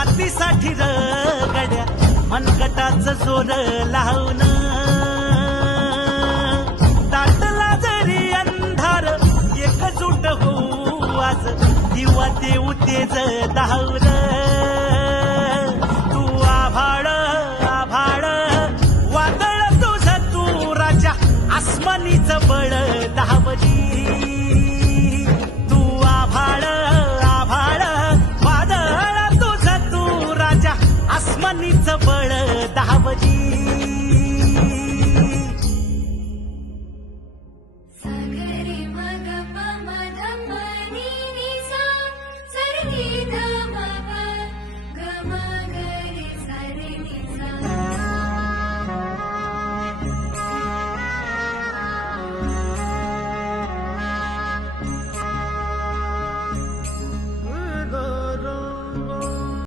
मातीसाठी रगड्या मनगटाचं जोर लावून दाटला जरी अंधार एकजूट होऊ आज दिवा देऊ तेज धावून तू आभाळ आभाळ वादळ तुझं तू राजा आसमानीचं बळ धावली तू आभाळ आभाळ वादळ तुझं तू राजा आसमानीचं बळ धावली